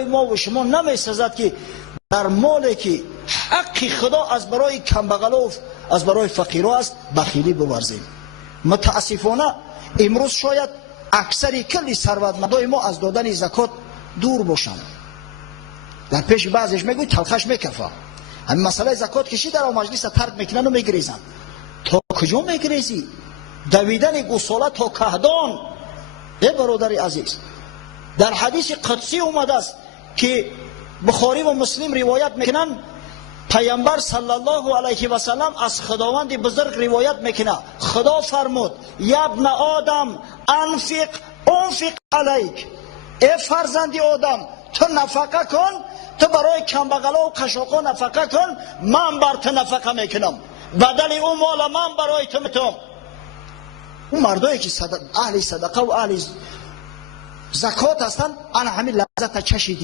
برای ما و شما نمی‌سازد که در مالی که حق خدا از برای کمبغلا و از برای فقیرا است بخیلی بورزیم. متاسفانه امروز شاید اکثر کلی ثروتمندای ما از دادن زکات دور باشند. در پیش بعضیش میگوی تلخش میکفه. همین مسئله زکات کشی در مجلس ترک میکنن و میگریزند. تا کجا میگریزی؟ دویدن گوساله تا کهدان. ای برادر عزیز، در حدیث قدسی اومده است که بخاری و مسلم روایت میکنن، پیامبر صلی الله علیه و سلم از خداوند بزرگ روایت میکنه، خدا فرمود یا ابن آدم انفق علیک، ای فرزند آدم تو نفقه کن، تو برای کمبغلا و قشاقا نفقه کن، من بر تو نفقه میکنم، بدل اون مال من برای تو میتم. اون مردایی که اهل صدقه و اهل زکات هستند، آن همین لذت چشیدی.